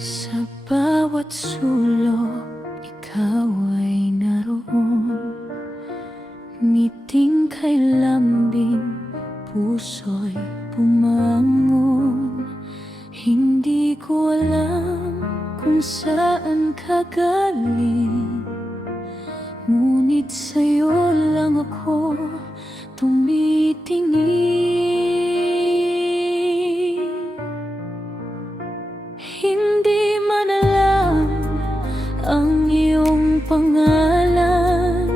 Sa bawat sulok, ikaw ay naroon. Ngiting kay lambing, puso'y bumangon. Hindi ko alam kung saan ka galing, ngunit sa'yo lang ako tumitingin. Hindi man alam ang iyong pangalan,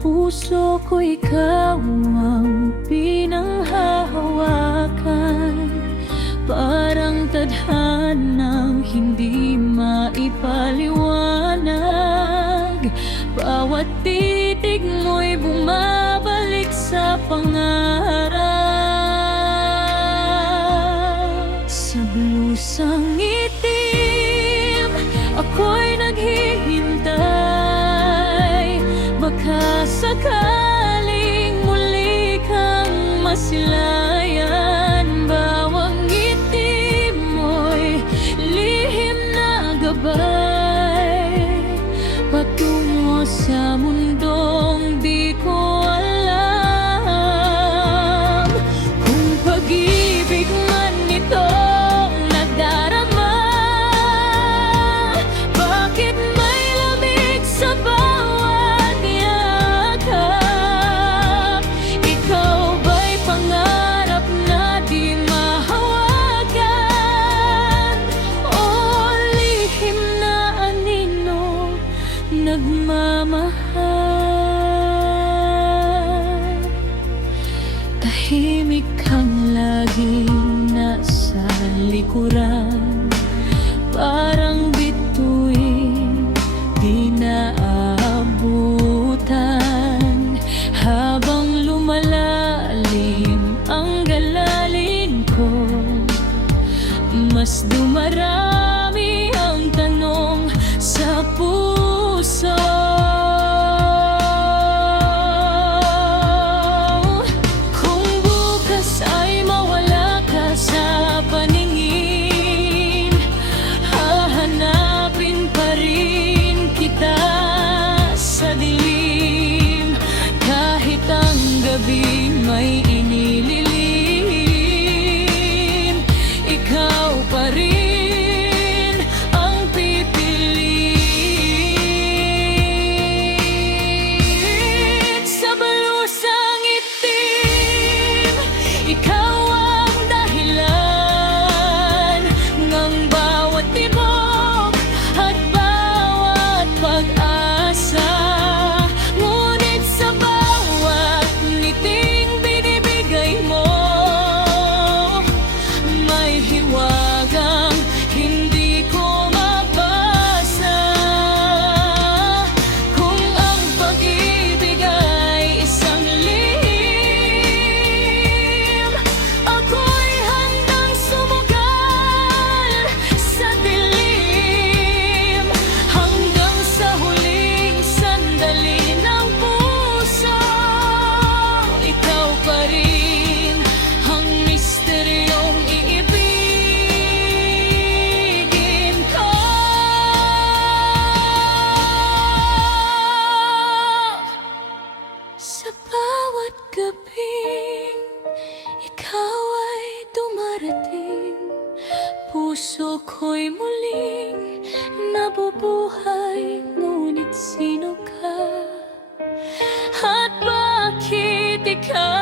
puso ko ikaw ang pinanghahawakan. Parang tadhanang hindi maipaliwanag, bawat titig mo'y bumabalik sa pangarap. Sa blusang itim, ako'y naghihintay. Baka sakaling muli kang masilayan. Bawang ngiti mo'y lihim na gabay, patungo sa mundong di ko alam. Kung pag-ibig man itong nadarama, bakit may lamig sa bawat yakap? Ikaw ba'y pangarap na di mahawakan, o lihim na anino nagmamahal? Tahimik kang laging nasa likuran, parang bituin di naabutan. Habang lumalalim ang galalin ko, mas dumarami ang tanong sa puso. Kung bukas ay mawala ka sa paningin, hahanapin pa rin kita sa dilim. Kahit ang gabi may inililim, ikaw pa rin ang pipiliin. Sa balusang itim, ikaw ang dahilan ng bawat tibok at bawat pag-asa. Ngunit sa bawat ngiting binibigay mo, may hiwagang hindi ko mabasa. Kung ang pag-ibig ay isang lihim, ako'y handang sumugal sa dilim, hanggang sa huling sandali ng puso. Ikaw pa rin ang misteryong iibigin ko. Sa bawat gabing ikaw ay dumarating, puso ko'y muling nabubuhay. Ngunit sino ka? At bakit ikaw